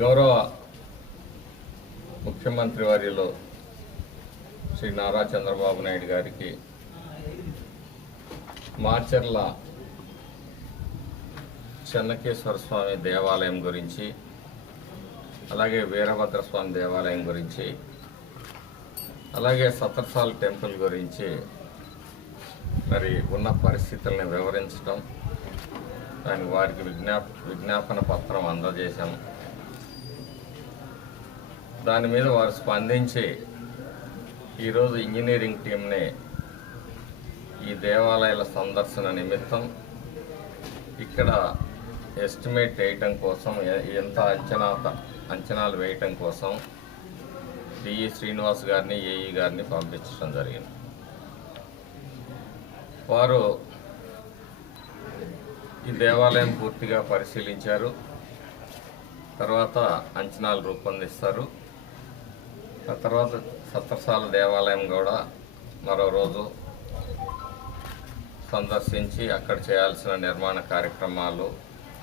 గౌరవ ముఖ్యమంత్రి వారిలో శ్రీ నారా చంద్రబాబు నాయుడు గారికి మార్చర్ల చెన్నకేశ్వర స్వామి దేవాలయం గురించి అలాగే వీరభద్రస్వామి దేవాలయం గురించి అలాగే సత్రసాల్ టెంపుల్ గురించి మరి ఉన్న పరిస్థితుల్ని వివరించడం దానికి వారికి విజ్ఞాప విజ్ఞాపన పత్రం అందజేశాం. దాని మీద వారు స్పందించి ఈరోజు ఇంజనీరింగ్ టీంని ఈ దేవాలయాల సందర్శన నిమిత్తం ఇక్కడ ఎస్టిమేట్ వేయటం కోసం ఎంత అంచనా అంచనాలు వేయటం కోసం డిఈ శ్రీనివాస్ గారిని ఏఈ గారిని పంపించడం జరిగింది. వారు ఈ దేవాలయం పూర్తిగా పరిశీలించారు. తర్వాత అంచనాలు రూపొందిస్తారు. తర్వాత సత్రసాల దేవాలయం కూడా మరో రోజు సందర్శించి అక్కడ చేయాల్సిన నిర్మాణ కార్యక్రమాలు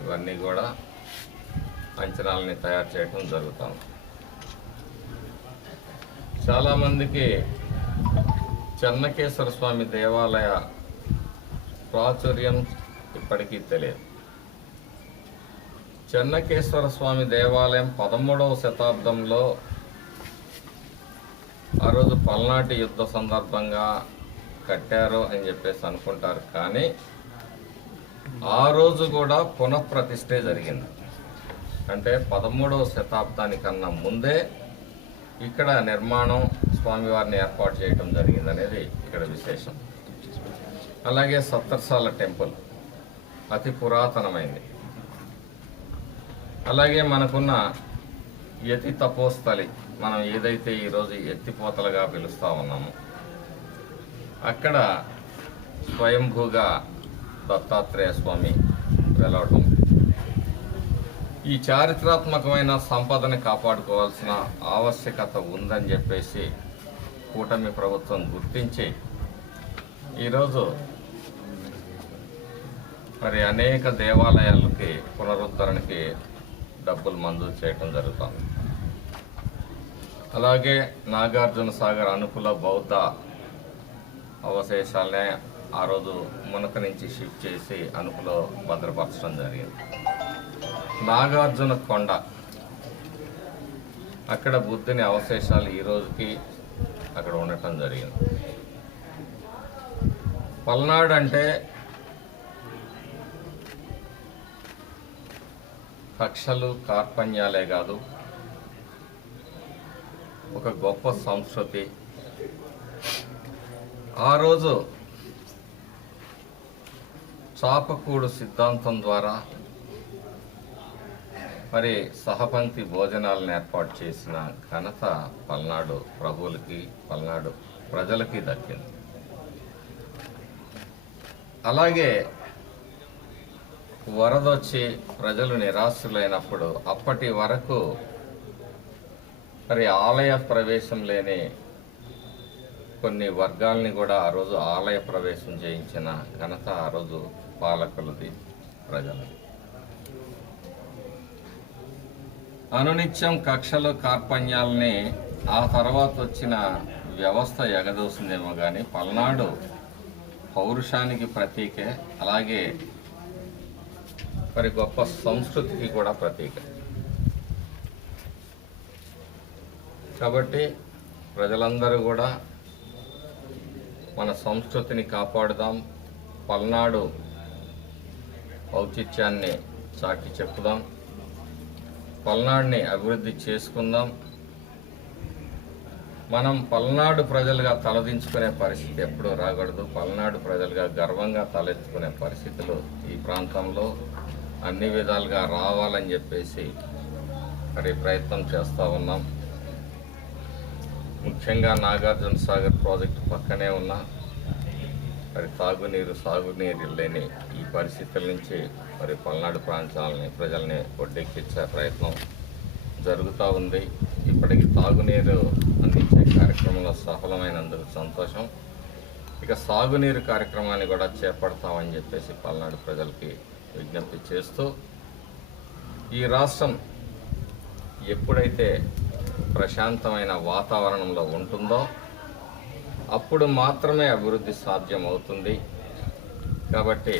ఇవన్నీ కూడా అంచనాలని తయారు చేయడం జరుగుతాం. చాలామందికి చెన్నకేశ్వర స్వామి దేవాలయ ప్రాచుర్యం ఇప్పటికీ తెలియదు. చెన్నకేశ్వర స్వామి దేవాలయం పదమూడవ శతాబ్దంలో ఆ రోజు పల్నాటి యుద్ధ సందర్భంగా కట్టారు అని చెప్పేసి అనుకుంటారు. కానీ ఆ రోజు కూడా పునఃప్రతిష్ఠే జరిగింది. అంటే పదమూడవ శతాబ్దానికన్నా ముందే ఇక్కడ నిర్మాణం స్వామివారిని ఏర్పాటు చేయడం జరిగింది అనేది ఇక్కడ విశేషం. అలాగే సప్తర్సాల టెంపుల్ అతి పురాతనమైంది. అలాగే మనకున్న యతి తపోస్థలి మనం ఏదైతే ఈరోజు ఎత్తిపోతలుగా పిలుస్తూ ఉన్నామో అక్కడ స్వయంభూగా దత్తాత్రేయ స్వామి వెలవటం. ఈ చారిత్రాత్మకమైన సంపదని కాపాడుకోవాల్సిన ఆవశ్యకత ఉందని చెప్పేసి కూటమి ప్రభుత్వం గుర్తించి ఈరోజు మరి అనేక దేవాలయాలకి పునరుద్ధరణకి డబ్బులు మంజూరు చేయడం జరుగుతుంది. అలాగే నాగార్జున సాగర్ అనుకూల బౌద్ధ అవశేషాలనే ఆ రోజు మునక నుంచి షిఫ్ట్ చేసి అనుకులో భద్రపరచడం జరిగింది. నాగార్జున కొండ. అక్కడ బుద్ధుని అవశేషాలు ఈ రోజుకి అక్కడ ఉండటం జరిగింది. పల్నాడు అంటే కక్షలు కార్పణ్యాలే కాదు ఒక గొప్ప సంస్కృతి. ఆ రోజు చాపకూడు సిద్ధాంతం ద్వారా మరి సహపంక్తి భోజనాలను ఏర్పాటు చేసిన ఘనత పల్నాడు ప్రభువులకి పల్నాడు ప్రజలకి దక్కింది. అలాగే వరదొచ్చి ప్రజలు నిరాశులైనప్పుడు అప్పటి వరకు మరి ఆలయ ప్రవేశం లేని కొన్ని వర్గాల్ని కూడా ఆ రోజు ఆలయ ప్రవేశం చేయించిన ఘనత ఆ రోజు పాలకులది ప్రజలది. అనునిత్యం కక్షలు కార్పణ్యాలని ఆ తర్వాత వచ్చిన వ్యవస్థ ఎగదోసిందేమో కానీ పల్నాడు పౌరుషానికి ప్రతీకే అలాగే మరి గొప్ప సంస్కృతికి కూడా ప్రతీక. కాబట్టి ప్రజలందరూ కూడా మన సంస్కృతిని కాపాడుదాం. పల్నాడు ఔచిత్యాన్ని చాటి చెప్పుదాం. పల్నాడుని అభివృద్ధి చేసుకుందాం. మనం పల్నాడు ప్రజలుగా తలదించుకునే పరిస్థితి ఎప్పుడూ రాకూడదు. పల్నాడు ప్రజలుగా గర్వంగా తలెత్తుకునే పరిస్థితులు ఈ ప్రాంతంలో అన్ని విధాలుగా రావాలని చెప్పేసి మరి ప్రయత్నం చేస్తూ ఉన్నాం. ముఖ్యంగా నాగార్జున సాగర్ ప్రాజెక్టు పక్కనే ఉన్న మరి తాగునీరు సాగునీరు లేని ఈ పరిస్థితుల నుంచి మరి పల్నాడు ప్రాంతాలని ప్రజల్ని ఒడ్డెక్కించే ప్రయత్నం జరుగుతూ ఉంది. ఇప్పటికి తాగునీరు అందించే కార్యక్రమంలో సఫలమైనందుకు సంతోషం. ఇక సాగునీరు కార్యక్రమాన్ని కూడా చేపడతామని చెప్పేసి పల్నాడు ప్రజలకి విజ్ఞప్తి చేస్తూ ఈ రాష్ట్రం ఎప్పుడైతే ప్రశాంతమైన వాతావరణంలో ఉంటుందో అప్పుడు మాత్రమే అభివృద్ధి సాధ్యం అవుతుంది కాబట్టి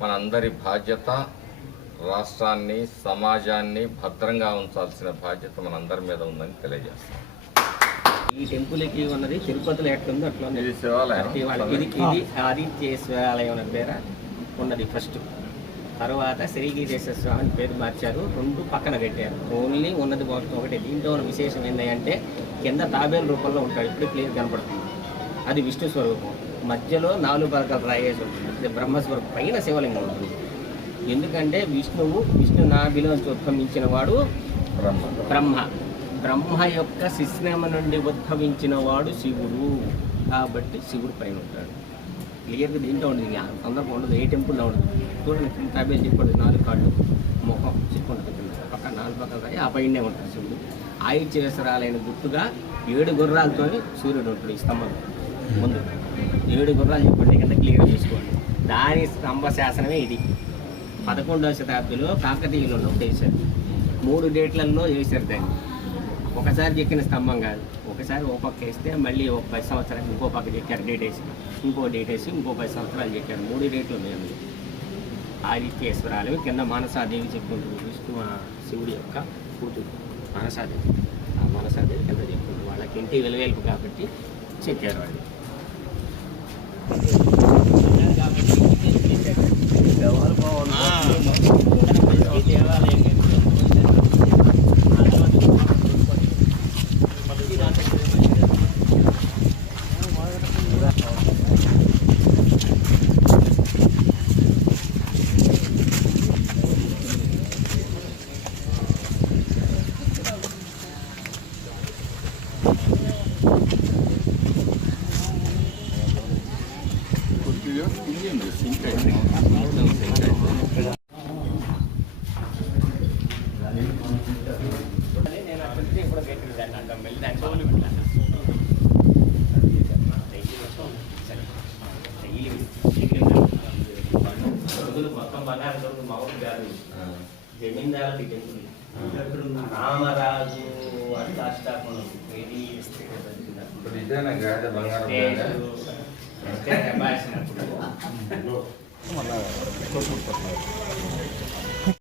మనందరి బాధ్యత రాష్ట్రాన్ని సమాజాన్ని భద్రంగా ఉంచాల్సిన బాధ్యత మనందరి మీద ఉందని తెలియజేస్తాం. ఈ టెంపుల్కి ఉన్నది? తిరుపతిలో ఎట్లుందో అట్లా ఉంది. ఇది శివాలయం. ఇది ఆదిత్యేశ్వరాలయం అనే పేర ఉన్నది ఫస్ట్ తర్వాత శ్రీగిరీశ్వర స్వామిని పేరు మార్చారు. రెండు పక్కన పెట్టారు. ఓన్లీ ఉన్నది ఒకటి ఒకటి. దీంట్లో ఉన్న విశేషం ఏంటంటే కింద తాబేలు రూపంలో ఉంటాడు. ఇప్పుడు క్లియర్ కనపడుతుంది. అది విష్ణు స్వరూపం. మధ్యలో నాలుగు పలకలు రాయేసి ఉంటుంది. బ్రహ్మస్వరూపం. పైన శివలింగం ఉంటుంది. ఎందుకంటే విష్ణువు విష్ణు నాభిలోంచి ఉద్భవించిన వాడు బ్రహ్మ బ్రహ్మ. బ్రహ్మ యొక్క శిశ్రమ నుండి ఉద్భవించిన వాడు శివుడు. కాబట్టి శివుడు పైన ఉంటాడు. క్లియర్గా దీంట్లో ఉండదు. ఇంకా సందర్భం ఉండదు. ఏ టెంపుల్లో ఉండదు. చూడండి కింద చెప్పండి నాలుగు కాళ్ళు ముఖం చిక్కుంటుంది పక్క నాలుగు పక్కల రాయి ఆ పైనే ఉంటుంది శివుడు. ఆయుచేసరాలైన గుర్తుగా ఏడు గుర్రాలతో సూర్యుడు ఉంటాడు ఈ స్తంభం. ముందు ఏడు గుర్రాలు చెప్పండి కింద క్లియర్ చేసుకోండి. దాని స్తంభ శాసనమే ఇది. పదకొండవ శతాబ్దిలో కాకతీయులు చేశారు వేశారు మూడు డేట్లలో చేశారు దాన్ని. ఒకసారి చెక్కిన స్తంభం కాదు. ఒకసారి ఓ పక్క వేస్తే మళ్ళీ ఒక పది సంవత్సరాలు ఇంకో పక్క చెక్కారు డేట్ వేసి. ఇంకో డేట్ వేసి ఇంకో పది సంవత్సరాలు చెక్కారు. మూడు డేట్లు ఉన్నాయి అందులో. ఆదిత్యేశ్వరాలు కింద మానసాదేవి చెప్పుకుంటుంది విష్ణు ఆ శివుడి యొక్క కూతురు. మానసాదేవి. ఆ మానసాదేవి కింద చెప్పుకుంటుంది వాళ్ళకి ఇంటి వెలువేల్పు కాబట్టి చెక్కారు వాళ్ళు. నేను అక్కడ నుంచి ఇప్పుడు దాన్ని బాగా పెట్టాను. డైలీ రోజులు మొత్తం బంగారం మా ఊరు కాదు జమీందారు రామరాజు ఇది గాడిద బంగారం గాడిద? రాసినప్పుడు